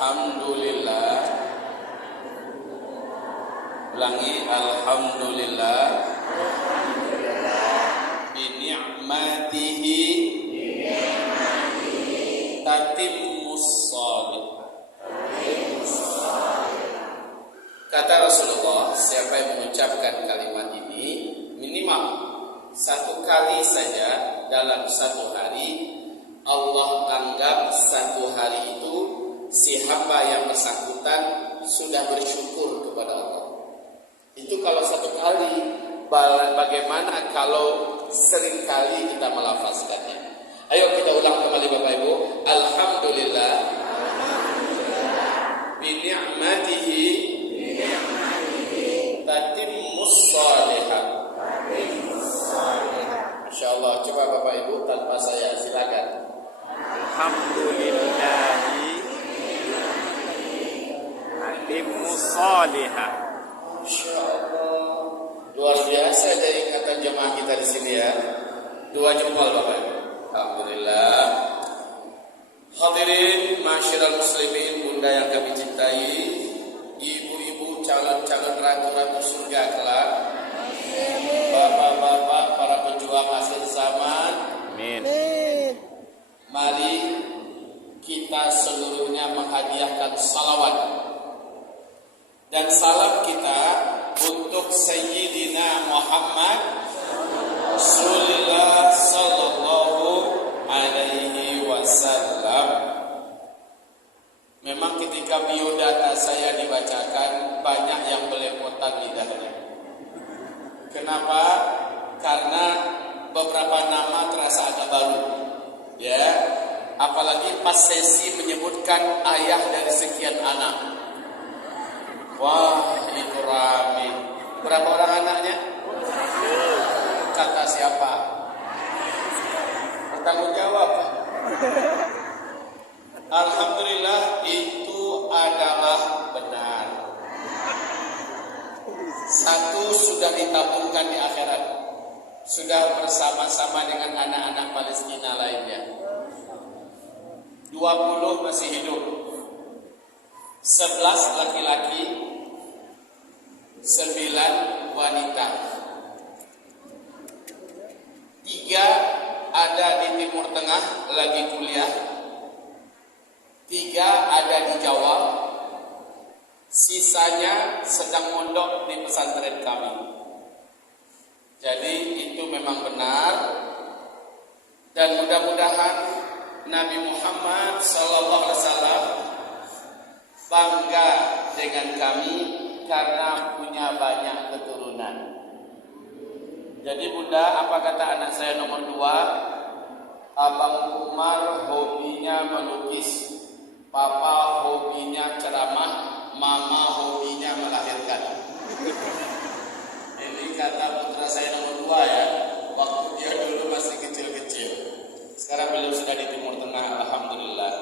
Alhamdulillah. Ulangi, alhamdulillah. Bi ni'matihi tatimmus shalih. Kata Rasulullah, siapa yang mengucapkan kalimat ini minimal satu kali saja dalam satu hari, Allah anggap satu hari itu si hamba yang bersangkutan sudah bersyukur kepada Allah. Itu kalau satu kali. Bagaimana kalau sering kali kita melafazkannya? Ayo kita ulang kembali Bapak Ibu. Alhamdulillah. Bi ni'matihi tatimmus shalihat. Masya Allah. Coba Bapak Ibu tanpa saya, silakan. Alhamdulillahi tatimmus shalihat. Masya Allah. Luar biasa dari ingatan jemaah kita di sini ya. 2 jempol Bapak Ibu. Alhamdulillah. Hadirin masyiral muslimin, bunda yang kami cintai, ibu-ibu calon-calon ratu-ratu surga kelak, bapak-bapak para pejuang akhir zaman. Amin. Mari kita seluruhnya menghadiahkan salawat dan salam kita untuk Sayyidina Muhammad Rasulullah sallallahu alaihi wasallam. Memang ketika biodata saya dibacakan, banyak yang belepotan lidahnya. Kenapa? Karena beberapa nama terasa agak baru. Ya, apalagi pas sesi menyebutkan ayah dari sekian anak. Wah, itu rame. Berapa orang anaknya? Kata siapa? Bertanggung jawab. Alhamdulillah itu adalah benar. Satu sudah ditabungkan di akhirat, sudah bersama-sama dengan anak-anak Palestina lainnya. 20 masih hidup, 11 laki-laki, 9 wanita. 3 ada di Timur Tengah lagi kuliah, 3 ada di Jawa, sisanya sedang mondok di pesantren kami. Jadi itu memang benar, dan mudah-mudahan Nabi Muhammad SAW bangga dengan kami karena punya banyak keturunan. Jadi bunda, apa kata anak saya nomor 2? Abang Umar hobinya melukis, papa hobinya ceramah, mama hobinya melahirkan. Ini kata putra saya nomor 2 ya. Waktu dia dulu masih kecil-kecil. Sekarang beliau sudah di Timur Tengah, alhamdulillah.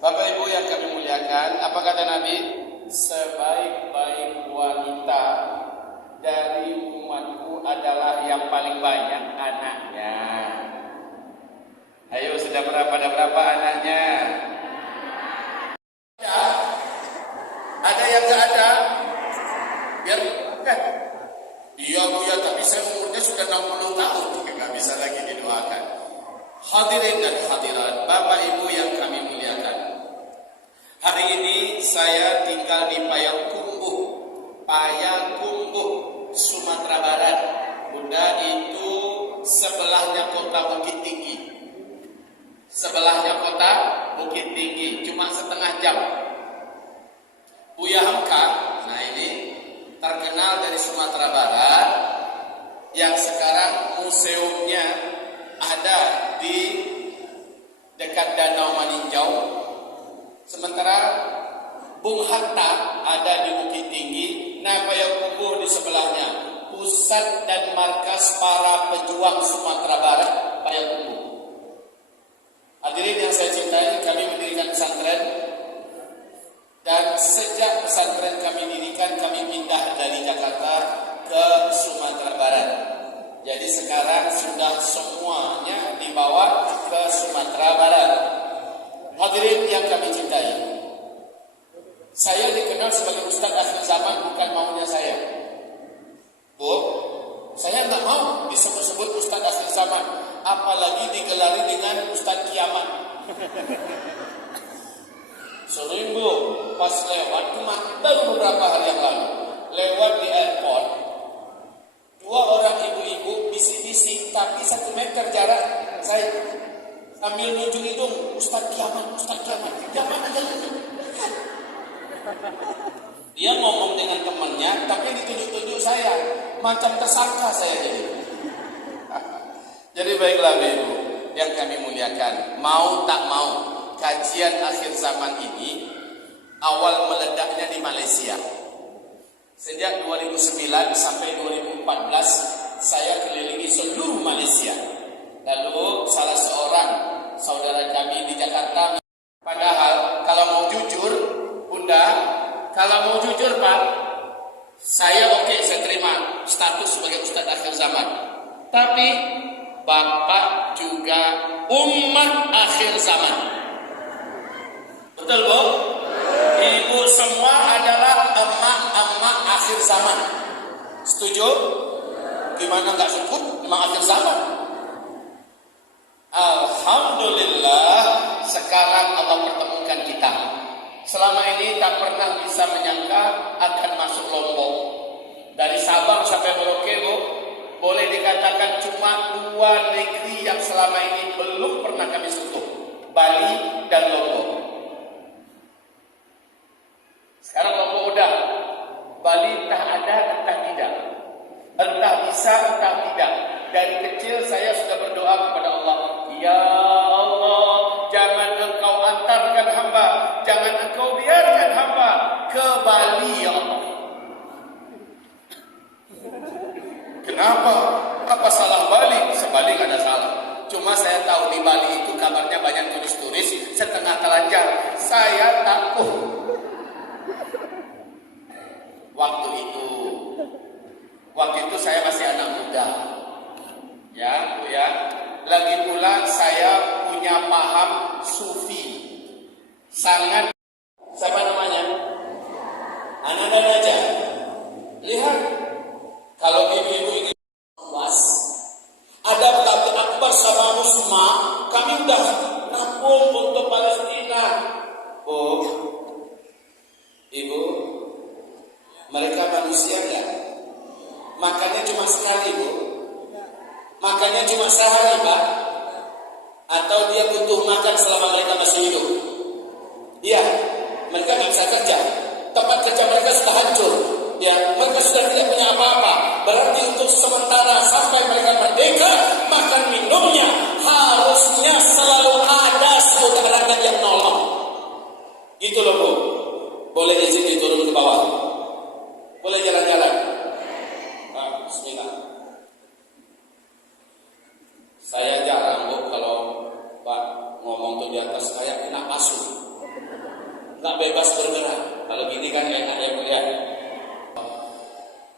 Bapak Ibu yang kami muliakan, apa kata Nabi? Sebaik-baik wanita dari umatku adalah yang paling banyak anaknya. Ayo, sudah ada berapa anaknya? Ya, ada yang nggak ada? Biar iya Bu ya, tapi saya umurnya sudah 60 tahun, nggak bisa lagi didoakan. Hadirin dan hadirat, Bapak Ibu yang kami muliakan, hari ini saya tinggal di Payakumbuh, Sumatera Barat. Bunda, itu sebelahnya kota Bukit Tinggi. Sebelahnya kota Bukit Tinggi, cuma setengah jam. Buya Hamka, nah ini terkenal dari Sumatera Barat, yang sekarang museumnya ada di dekat Danau Maninjau. Sementara Bung Hatta ada di Bukit Tinggi. Nah, Payakumbuh di sebelahnya, pusat dan markas para pejuang Sumatera Barat, Payakumbuh. Hadirin yang saya cintai, kami mendirikan pesantren, dan sejak pesantren kami dirikan, kami pindah dari Jakarta ke Sumatera Barat. Jadi sekarang sudah semuanya dibawa ke Sumatera Barat. Hadirin yang kami cintai, Saya dikenal sebagai Ustadz akhir zaman bukan maunya saya. Bu, saya nggak mau disebut-sebut Ustadz akhir zaman, apalagi digelari dengan Ustadz kiamat. Sering bu, pas lewat cuma baru beberapa hari yang lalu, lewat di airport, 2 orang ibu-ibu bisik-bisik, tapi 1 meter jarak saya sambil nunjuk hidung, Ustadz kiamat, Ustadz kiamat, kiamat aja. Dia ngomong dengan temannya, tapi ditunjuk-tunjuk saya, macam tersangka saya jadi. Jadi baiklah ibu yang kami muliakan, mau tak mau kajian akhir zaman ini awal meledaknya di Malaysia. Sejak 2009 sampai 2014 saya kelilingi seluruh Malaysia. Lalu salah seorang saudara kami di Jakarta, padahal kalau mau jujur Bunda, kalau mau jujur Pak, saya saya terima status sebagai Ustadz akhir zaman. Tapi Bapak juga umat akhir zaman. Betul Bu? Ibu semua adalah emak-emak akhir zaman. Setuju? Gimana nggak sebut emak akhir zaman? Alhamdulillah sekarang Allah pertemukan kita. Selama ini tak pernah bisa menyangka akan masuk Lombok. Dari Sabang sampai Merauke, Bu, boleh dikatakan cuma 2 negeri yang selama ini belum pernah kami sentuh, Bali dan Lombok. Sekarang Lombok udah, Bali entah ada entah tidak, entah bisa entah tidak. Dari kecil saya sudah berdoa kepada Allah, ya Allah, jangan Engkau antarkan hamba, jangan Engkau biarkan hamba ke Bali, ya Allah. Kenapa? Apa salah Bali? Sebalik ada salah. Cuma saya tahu di Bali itu kabarnya banyak turis-turis setengah telanjang. Saya takut. Waktu itu saya masih anak muda. Ya, Bu ya. Lagi pula saya punya paham sufi. Sangat, siapa namanya? Ananda Raja. Lihat, kalau ibu-ibu ini luas, ada tablik akbar sama Musma, kami udah nabung untuk Palestina. Bu, Ibu, mereka manusia enggak? Makannya cuma sekali, Bu. Makannya cuma sehari, Pak. Atau dia butuh makan selama mereka masih hidup? Iya, mereka nggak bisa kerja. Tempat kerja mereka sudah hancur. Ya, mereka sudah tidak punya apa-apa. Berarti untuk sementara sampai mereka merdeka, makan minumnya harusnya selalu ada saudaranya yang nolong. Gitu loh, Bu. Boleh izin diturun ke bawah? Boleh jalan-jalan? Nah, bismillah. Saya jarang, Bu, kalau Pak ngomong tuh di atas kayak kena pasung. Nggak bebas bergerak. Kalau gini kan enak ya, Bu ya.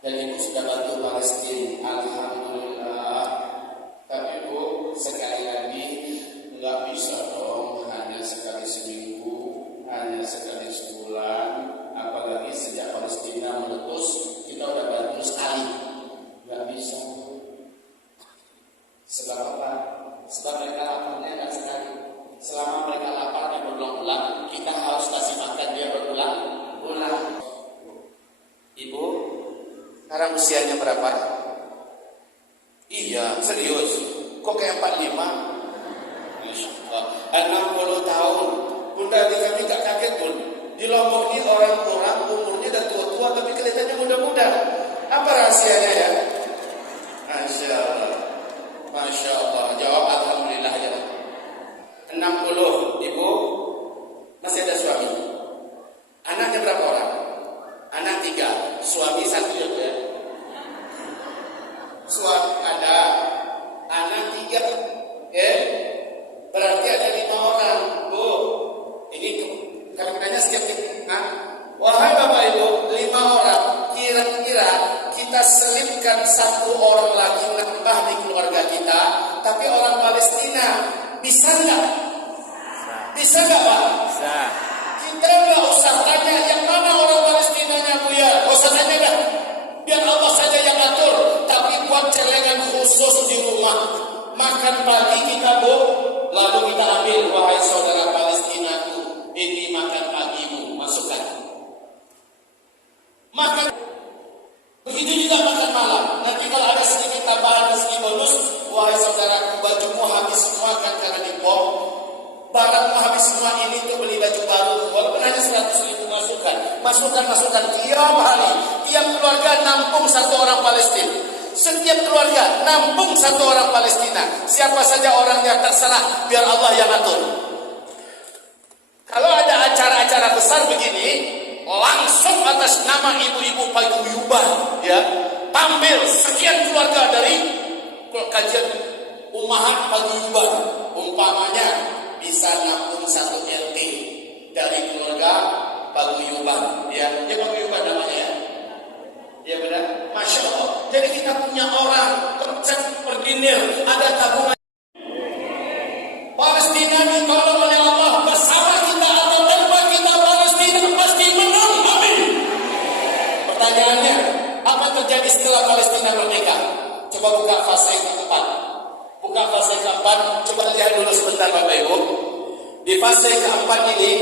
Dan Ibu sudah bantu Palestina, alhamdulillah. Tapi Bu, sekali lagi nggak bisa dong hanya sekali seminggu, hanya sekali sebulan. Apalagi sejak Palestina meletus, kita udah bantu sekali. Nggak bisa. Sebab apa? Sebab mereka laparnya nggak sekali. Selama mereka laparnya berulang-ulang, kita harus kasih makan dia berulang-ulang. Ibu, sekarang usianya berapa? Iya, serius. Kok kayak 45? Masya Allah. 60 tahun. Bunda di kami gak kaget pun. Di Lombok ini orang-orang umurnya udah tua-tua tapi kelihatannya muda-muda. Apa rahasianya ya? Masya Allah. Masya Allah. Jawab alhamdulillah ya. 60, Ibu masih ada suami. Anaknya berapa orang? Anak 3, suami 1 ya, Bu ya. Suami ada, anak 3, berarti ada 5 orang, Bu. Ini kadang-kadang setiap kita, wahai Bapak Ibu, 5 orang, kira-kira kita selipkan 1 orang lagi nambah di keluarga kita, tapi orang Palestina bisa nggak? Bisa nggak, Pak? Bisa. Kita nggak usah tanya yang mana makan pagi kita, Bu, lalu kita ambil, wahai saudara Palestinaku, ini makan pagimu, masukkan. Makan. Begitu juga makan malam. Nanti kalau ada sedikit tambahan, sedikit bonus, wahai saudaraku, bajumu habis semua kan karena dibom. Barangmu habis semua, ini tuh beli baju baru, walaupun hanya 100.000, masukkan tiap hari. Tiap keluarga nampung satu orang Palestina. Setiap keluarga nampung satu orang Palestina. Siapa saja orangnya terserah, biar Allah yang atur. Kalau ada acara-acara besar begini, langsung atas nama ibu-ibu paguyuban, ya, tampil sekian keluarga dari kajian Ummahat Paguyuban, umpamanya bisa nampung 1 RT dari keluarga Paguyuban, ya, dia Paguyuban namanya, ya, ya benar, masya Allah. Jadi kita punya orang berdinir, ada tabungan. Palestina ditolong oleh Allah, bersama kita atau tanpa kita, Palestina pasti menang, amin. Pertanyaannya, apa terjadi setelah Palestina merdeka? Coba buka fase keempat. Buka fase keempat, coba lihat dulu sebentar Bapak Ibu. Di fase keempat ini,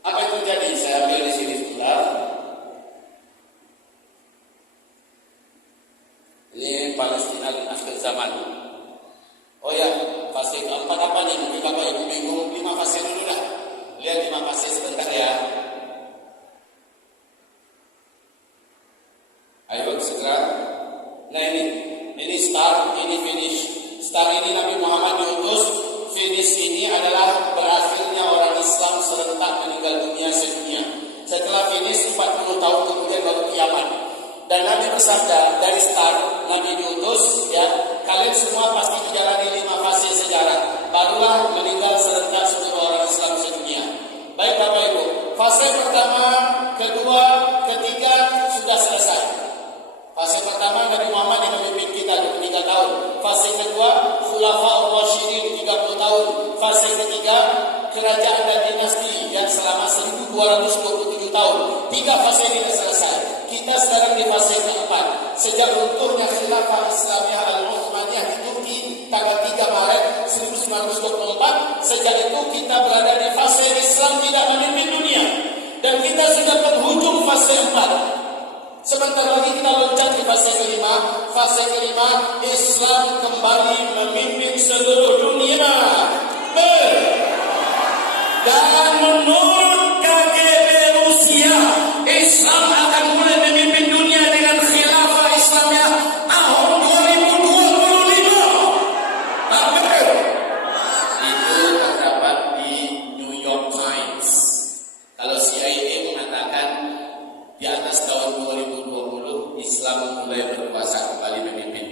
apa yang terjadi? Saya ambil di sini sebentar. Ini Palestina di akhir zaman. Oh ya, fase keempat apa nih? Mungkin Bapak Ibu bingung. 5 fase dulu dah. Lihat 5 fase sebentar ya. Ayo segera. Nah ini start, ini finish. Start ini Nabi Muhammad diutus. Finish ini adalah berakhirnya orang Islam serentak meninggal dunia sedunia. Setelah finish 40 tahun kemudian baru kiamat. Dan Nabi bersabda, dari start Nabi diutus, ya, kalian semua pasti menjalani 5 fase sejarah, barulah meninggal serentak seluruh orang Islam sedunia. Baik Bapak Ibu, fase pertama, kedua, ketiga sudah selesai. Fase pertama Nabi Muhammad yang memimpin kita 23 tahun. Fase kedua Khulafaur Rasyidin 30 tahun. Fase ketiga kerajaan dan dinasti yang selama 1227 tahun. 3 fase ini sudah selesai. Kita sekarang di fase keempat. Sejak runtuhnya Khilafah Islamiyah Al-Utsmaniyah di Turki tanggal 3 Maret 1924, sejak itu kita berada di fase Islam tidak memimpin dunia. Dan kita sudah penghujung fase 4. Sebentar lagi kita loncat di fase kelima. Fase kelima, Islam kembali memimpin seluruh dunia. Dan menurut KGB Rusia, Islam akan mulai memimpin dunia dengan khilafah Islamiyah tahun 2025. Amin. Itu terdapat di New York Times. Kalau CIA mengatakan di atas tahun 2020 Islam mulai berkuasa kembali memimpin.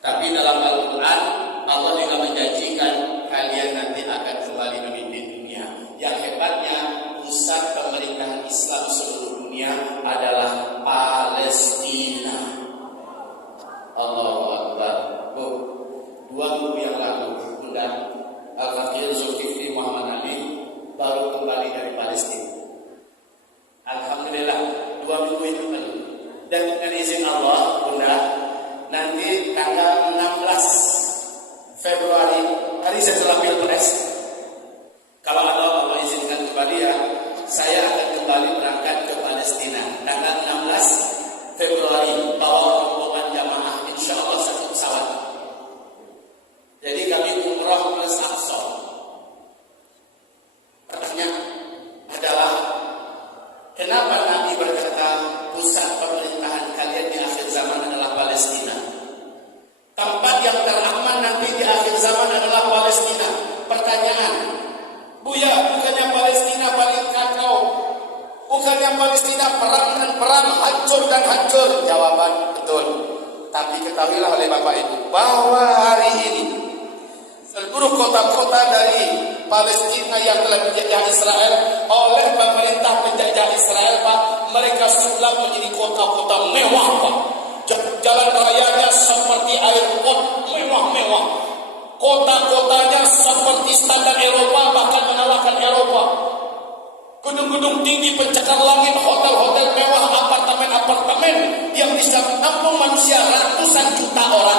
Tapi dalam Al-Quran Allah juga menjanjikan kalian nanti akan kembali memimpin dunia. Yang hebatnya pusat pemerintahan Islam seluruh dunia adalah Palestina. Allahu Akbar. Dua minggu yang lalu undang Al-Fakir Zulkifli Muhammad Ali baru kembali dari Palestina. Alhamdulillah 2 minggu itu lalu. Dan dengan izin Allah, Bunda, nanti tanggal 16 Februari, hari setelah Pilpres, kalau Allah izinkan kembali, ya, saya akan kembali berangkat ke Palestina tanggal 16 Februari, bawa rombongan jamaah, insya Allah 1 pesawat. Jadi kami umrah plus Aqsa. Pertanyaan adalah, kenapa Nabi berkata pusat pemerintahan kalian di akhir zaman adalah Palestina? Tempat yang teraman nanti di akhir zaman adalah Palestina. Pertanyaan, Buya, bukannya Palestina paling kacau? Bukannya Palestina perang dan perang, hancur dan hancur? Jawaban betul. Tapi ketahuilah oleh Bapak Ibu bahwa hari ini seluruh kota-kota dari Palestina yang telah dijajah Israel oleh pemerintah penjajah Israel, Pak, mereka sulap menjadi kota-kota mewah, Pak. Jalan rayanya seperti airport mewah-mewah. Kota-kotanya seperti standar Eropa, bahkan mengalahkan Eropa. Gedung-gedung tinggi pencakar langit, hotel-hotel mewah, apartemen-apartemen yang bisa menampung manusia ratusan juta orang.